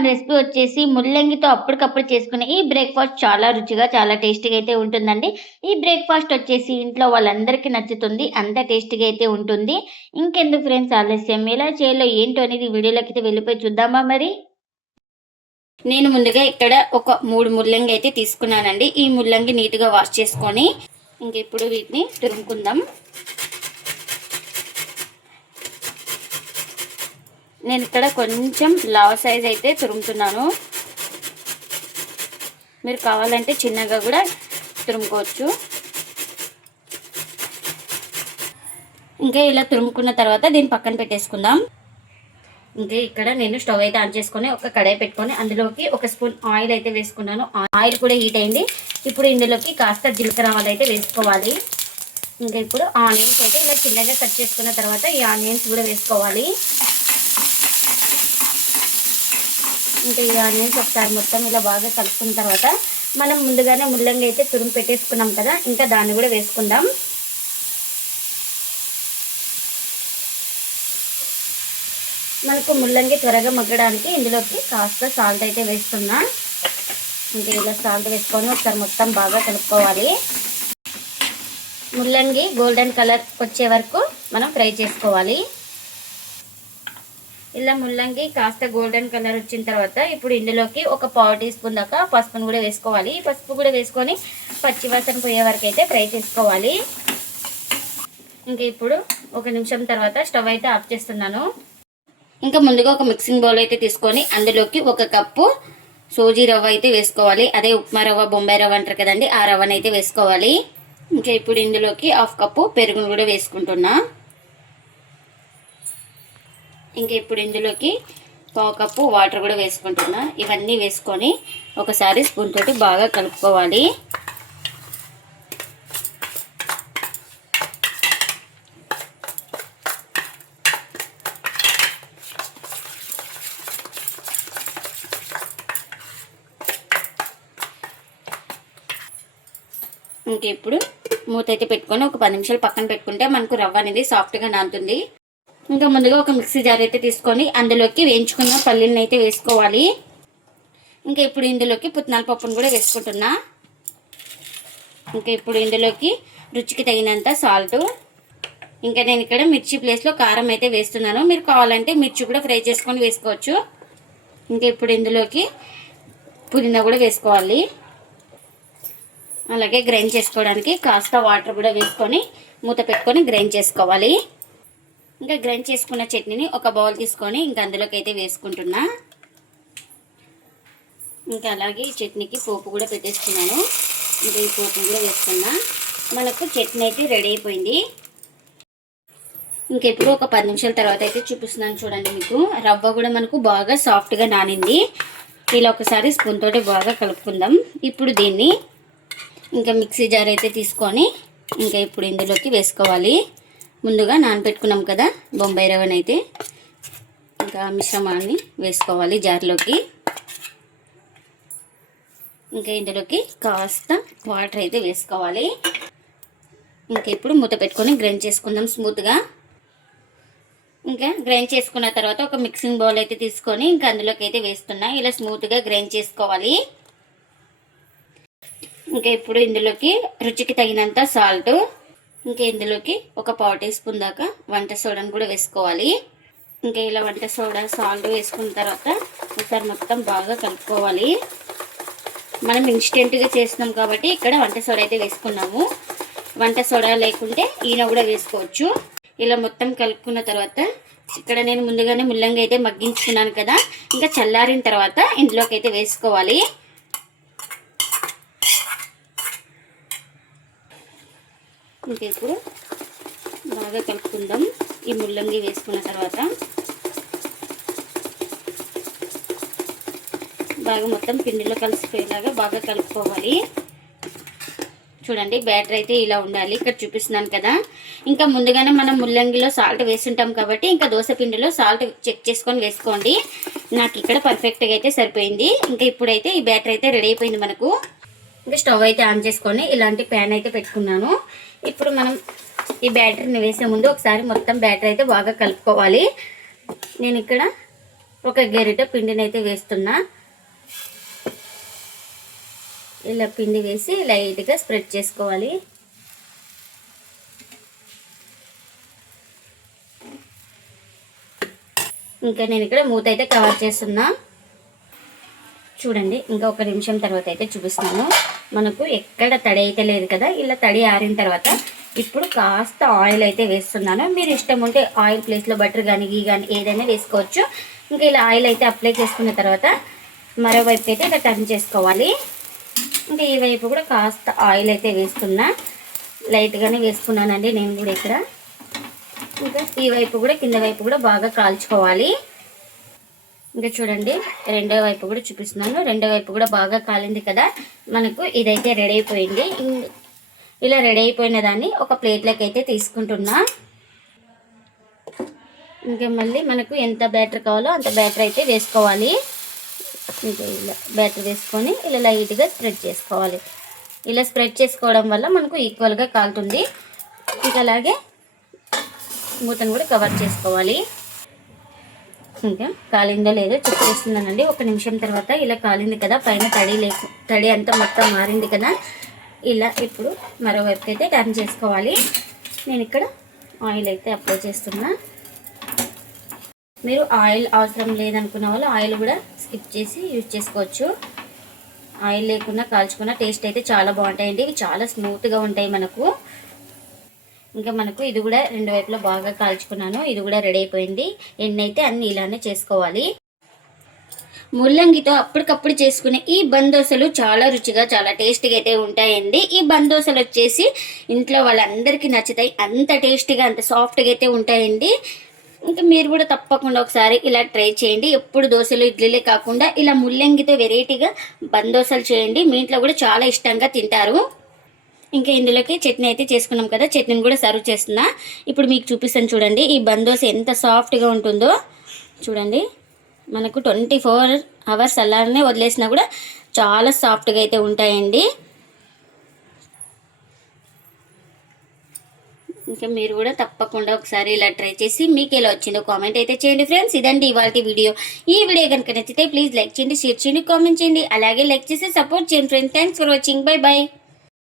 మన రెసిపీ వచ్చేసి ముల్లంగితో అప్పటికప్పుడు చేసుకునే ఈ బ్రేక్‌ఫాస్ట్ చాలా రుచిగా, చాలా టేస్టీగా అయితే ఉంటుందండి. ఈ బ్రేక్‌ఫాస్ట్ వచ్చేసి ఇంట్లో వాళ్ళందరికీ నచ్చుతుంది. అంత టేస్టీగా అయితే ఉంటుంది. ఇంకెందుకు ఫ్రెండ్స్ ఆలస్యం, ఎలా చేయాలో ఏంటో అనేది వీడియోలోకైతే వెళ్ళిపోయి చూద్దామా మరి? నేను ముందుగా ఇక్కడ ఒక 3 ముల్లంగి అయితే తీసుకున్నానండి. ఈ ముల్లంగి నీట్‌గా వాష్ చేసుకొని ఇంక ఇప్పుడు వీటిని తురుముకుందాం. నేను ఇక్కడ కొంచెం లావ్ సైజ్ అయితే తురుముతున్నాను. మీరు కావాలంటే చిన్నగా కూడా తురుముకోవచ్చు. ఇంకా ఇలా తురుముకున్న తర్వాత దీన్ని పక్కన పెట్టేసుకుందాం. ఇంకా ఇక్కడ నేను స్టవ్ అయితే ఆన్ చేసుకొని ఒక కడాయి పెట్టుకొని అందులోకి 1 స్పూన్ ఆయిల్ అయితే వేసుకున్నాను. ఆయిల్ కూడా హీట్ అయింది. ఇప్పుడు ఇందులోకి కాస్త జీలకర్ర ఆవాలు అయితే వేసుకోవాలి. ఇంకా ఇప్పుడు ఆనియన్స్ అయితే ఇలా చిన్నగా కట్ చేసుకున్న తర్వాత ఈ ఆనియన్స్ కూడా వేసుకోవాలి. ఇంకా ఈ ఆనియన్స్ ఒకసారి మొత్తం ఇలా బాగా కలుపుకున్న తర్వాత మనం ముందుగానే ముల్లంగి అయితే తురుము పెట్టేసుకున్నాం కదా, ఇంకా దాన్ని కూడా వేసుకుందాం. మనకు ముల్లంగి త్వరగా మగ్గడానికి ఇందులోకి కాస్త సాల్ట్ అయితే వేస్తున్నా. ఇంకా ఇలా సాల్ట్ వేసుకొని ఒకసారి మొత్తం బాగా కలుపుకోవాలి. ముల్లంగి గోల్డెన్ కలర్ వచ్చే వరకు మనం ఫ్రై చేసుకోవాలి. ఇలా ముల్లంగి కాస్త గోల్డెన్ కలర్ వచ్చిన తర్వాత ఇప్పుడు ఇందులోకి ఒక 1/2 టీ స్పూన్ దాకా పసుపును కూడా వేసుకోవాలి. పసుపు కూడా వేసుకొని పచ్చివాసన పోయే వరకు అయితే ఫ్రై చేసుకోవాలి. ఇంకా ఇప్పుడు 1 నిమిషం తర్వాత స్టవ్ అయితే ఆఫ్ చేస్తున్నాను. ఇంకా ముందుగా ఒక మిక్సింగ్ బౌల్ అయితే తీసుకొని అందులోకి 1 కప్పు సోజీ రవ్వ అయితే వేసుకోవాలి. అదే ఉప్మా రవ్వ, బొంబాయి రవ్వ అంటారు కదండి, ఆ రవ్వను అయితే వేసుకోవాలి. ఇంకా ఇప్పుడు ఇందులోకి 1/2 కప్పు పెరుగును కూడా వేసుకుంటున్నా. ఇంకా ఇప్పుడు ఇందులోకి 1/4 కప్పు వాటర్ కూడా వేసుకుంటున్నా. ఇవన్నీ వేసుకొని ఒకసారి స్పూన్ తోటి బాగా కలుపుకోవాలి. ఇంకా ఇప్పుడు మూత అయితే పెట్టుకొని ఒక 10 నిమిషాలు పక్కన పెట్టుకుంటే మనకు రవ్వ అనేది సాఫ్ట్గా నానుతుంది. ఇంకా ముందుగా ఒక మిక్సీ జార్ అయితే తీసుకొని అందులోకి వేయించుకున్న పల్లీలను అయితే వేసుకోవాలి. ఇంకా ఇప్పుడు ఇందులోకి పుట్నాల పప్పును కూడా వేసుకుంటున్నా. ఇంకా ఇప్పుడు ఇందులోకి రుచికి తగినంత సాల్ట్. ఇంకా నేను ఇక్కడ మిర్చి ప్లేస్లో కారం అయితే వేస్తున్నాను. మీరు కావాలంటే మిర్చి కూడా ఫ్రై చేసుకొని వేసుకోవచ్చు. ఇంకా ఇప్పుడు ఇందులోకి పుదీనా కూడా వేసుకోవాలి. అలాగే గ్రైండ్ చేసుకోవడానికి కాస్త వాటర్ కూడా వేసుకొని మూత పెట్టుకొని గ్రైండ్ చేసుకోవాలి. ఇంకా గ్రైండ్ చేసుకున్న చట్నీని ఒక బౌల్ తీసుకొని ఇంకా అందులోకి అయితే వేసుకుంటున్నా. ఇంకా అలాగే ఈ చట్నీకి పోపు కూడా పెట్టేసుకున్నాను. ఇంకా ఈ పోపును కూడా వేసుకున్నా. మనకు చట్నీ అయితే రెడీ అయిపోయింది. ఇంకా ఇప్పుడు ఒక 10 నిమిషాల తర్వాత అయితే చూపిస్తున్నాను చూడండి. మీకు రవ్వ కూడా మనకు బాగా సాఫ్ట్గా నానింది. ఇలా ఒకసారి స్పూన్ తోటి బాగా కలుపుకుందాం. ఇప్పుడు దీన్ని ఇంకా మిక్సీ జార్ అయితే తీసుకొని ఇంకా ఇప్పుడు ఇందులోకి వేసుకోవాలి. ముందుగా నానబెట్టుకున్నాం కదా బొంబాయి రవ్వనైతే ఇంకా మిశ్రమాన్ని వేసుకోవాలి జార్లోకి. ఇంకా ఇందులోకి కాస్త వాటర్ అయితే వేసుకోవాలి. ఇంకా ఇప్పుడు మూత పెట్టుకొని గ్రైండ్ చేసుకుందాం స్మూత్గా. ఇంకా గ్రైండ్ చేసుకున్న తర్వాత ఒక మిక్సింగ్ బౌల్ అయితే తీసుకొని ఇంకా అందులోకి అయితే వేస్తున్నా. ఇలా స్మూత్గా గ్రైండ్ చేసుకోవాలి. ఇంకా ఇప్పుడు ఇందులోకి రుచికి తగినంత సాల్ట్, ఇంకా ఇందులోకి ఒక 1/4 టీ స్పూన్ దాకా వంట సోడాను కూడా వేసుకోవాలి. ఇంకా ఇలా వంట సోడా సాల్ట్ వేసుకున్న తర్వాత ఒకసారి మొత్తం బాగా కలుపుకోవాలి. మనం ఇన్స్టెంట్గా చేస్తున్నాం కాబట్టి ఇక్కడ వంట సోడా అయితే వేసుకున్నాము. వంట సోడా లేకుంటే ఈయన కూడా వేసుకోవచ్చు. ఇలా మొత్తం కలుపుకున్న తర్వాత ఇక్కడ నేను ముందుగానే ముల్లంగి అయితే మగ్గించుకున్నాను కదా, ఇంకా చల్లారిన తర్వాత ఇందులోకి అయితే వేసుకోవాలి. ఇంకా ఇప్పుడు బాగా కలుపుకుందాం. ఈ ముల్లంగి వేసుకున్న తర్వాత బాగా మొత్తం పిండిలో కలిసిపోయేలాగా బాగా కలుపుకోవాలి. చూడండి బ్యాటర్ అయితే ఇలా ఉండాలి. ఇక్కడ చూపిస్తున్నాను కదా. ఇంకా ముందుగానే మనం ముల్లంగిలో సాల్ట్ వేసుంటాం కాబట్టి ఇంకా దోశ పిండిలో సాల్ట్ చెక్ చేసుకొని వేసుకోండి. నాకు ఇక్కడ పర్ఫెక్ట్గా అయితే సరిపోయింది. ఇంకా ఇప్పుడైతే ఈ బ్యాటర్ అయితే రెడీ అయిపోయింది మనకు. ఇంకా స్టవ్ అయితే ఆన్ చేసుకొని ఇలాంటి ప్యాన్ అయితే పెట్టుకున్నాను. ఇప్పుడు మనం ఈ బ్యాటర్ని వేసే ముందు ఒకసారి మొత్తం బ్యాటర్ అయితే బాగా కలుపుకోవాలి. నేను ఇక్కడ ఒక గరిటె పిండిని అయితే వేస్తున్నా. ఇలా పిండి వేసి లైట్గా స్ప్రెడ్ చేసుకోవాలి. ఇంకా నేను ఇక్కడ మూత అయితే కవర్ చేస్తున్నా. చూడండి, ఇంకా ఒక నిమిషం తర్వాత అయితే చూపిస్తున్నాను. మనకు ఎక్కడ తడి అయితే లేదు కదా. ఇలా తడి ఆరిన తర్వాత ఇప్పుడు కాస్త ఆయిల్ అయితే వేస్తున్నాను. మీరు ఇష్టం ఉంటే ఆయిల్ ప్లేస్లో బటర్ కానీ గీ కానీ ఏదైనా వేసుకోవచ్చు. ఇంకా ఇలా ఆయిల్ అయితే అప్లై చేసుకున్న తర్వాత మరోవైపు అయితే ఇలా టర్న్ చేసుకోవాలి. ఇంకా ఈ వైపు కూడా కాస్త ఆయిల్ అయితే వేస్తున్నా. లైట్గానే వేసుకున్నానండి నేను కూడా ఇక్కడ. ఇంకా ఈ వైపు కూడా కింద వైపు కూడా బాగా కాల్చుకోవాలి. ఇంకా చూడండి, రెండో వైపు కూడా చూపిస్తున్నాను. రెండో వైపు కూడా బాగా కాలింది కదా. మనకు ఇదైతే రెడీ అయిపోయింది. ఇలా రెడీ అయిపోయిన దాన్ని ఒక ప్లేట్లోకి అయితే తీసుకుంటున్నా. ఇంకా మళ్ళీ మనకు ఎంత బ్యాటర్ కావాలో అంత బ్యాటర్ అయితే వేసుకోవాలి. ఇంకా ఇలా బ్యాటర్ వేసుకొని ఇలా లైట్గా స్ప్రెడ్ చేసుకోవాలి. ఇలా స్ప్రెడ్ చేసుకోవడం వల్ల మనకు ఈక్వల్గా కాలుతుంది. ఇంకా అలాగే మూతను కూడా కవర్ చేసుకోవాలి. ఇంకా కాలిందో లేదో చెక్ చేస్తున్నానండి. ఒక నిమిషం తర్వాత ఇలా కాలింది కదా, పైన తడి అంతా మొత్తం మారింది కదా. ఇలా ఇప్పుడు మరోవైపు అయితే టర్న్ చేసుకోవాలి. నేను ఇక్కడ ఆయిల్ అయితే అప్లై చేస్తున్నా. మీరు ఆయిల్ అవసరం లేదనుకున్న వాళ్ళు ఆయిల్ కూడా స్కిప్ చేసి యూజ్ చేసుకోవచ్చు. ఆయిల్ లేకుండా కాల్చుకున్న టేస్ట్ అయితే చాలా బాగుంటాయండి. ఇవి చాలా స్మూత్గా ఉంటాయి మనకు. ఇంకా మనకు ఇది కూడా రెండు వైపులా బాగా కాల్చుకున్నాను. ఇది కూడా రెడీ అయిపోయింది. ఎన్ని అయితే అన్ని ఇలానే చేసుకోవాలి. ముల్లంగితో అప్పటికప్పుడు చేసుకునే ఈ బందోసలు చాలా రుచిగా చాలా టేస్టీగా అయితే ఉంటాయండి. ఈ బందోసలు వచ్చేసి ఇంట్లో వాళ్ళందరికీ నచ్చుతాయి. అంత టేస్టీగా అంత సాఫ్ట్గా అయితే ఉంటాయండి. ఇంకా మీరు కూడా తప్పకుండా ఒకసారి ఇలా ట్రై చేయండి. ఎప్పుడు దోశలు ఇడ్లీలే కాకుండా ఇలా ముల్లంగితో వెరైటీగా బందోసలు చేయండి. మీ ఇంట్లో కూడా చాలా ఇష్టంగా తింటారు. ఇంకా ఇందులోకి చట్నీ అయితే చేసుకున్నాం కదా, చట్నీని కూడా సర్వ్ చేస్తున్నా. ఇప్పుడు మీకు చూపిస్తాను చూడండి. ఈ బందోస ఎంత సాఫ్ట్గా ఉంటుందో చూడండి. మనకు 24 hours అలానే వదిలేసినా కూడా చాలా సాఫ్ట్గా అయితే ఉంటాయండి. ఇంకా మీరు కూడా తప్పకుండా ఒకసారి ఇలా ట్రై చేసి మీకు ఎలా వచ్చిందో కామెంట్ అయితే చేయండి ఫ్రెండ్స్. ఇదండి ఇవాళ వీడియో. ఈ వీడియో కనుక నచ్చితే ప్లీజ్ లైక్ చేయండి, షేర్ చేయండి, కామెంట్ చేయండి. అలాగే లైక్ చేసి సపోర్ట్ చేయండి friends. Thanks for watching. Bye bye.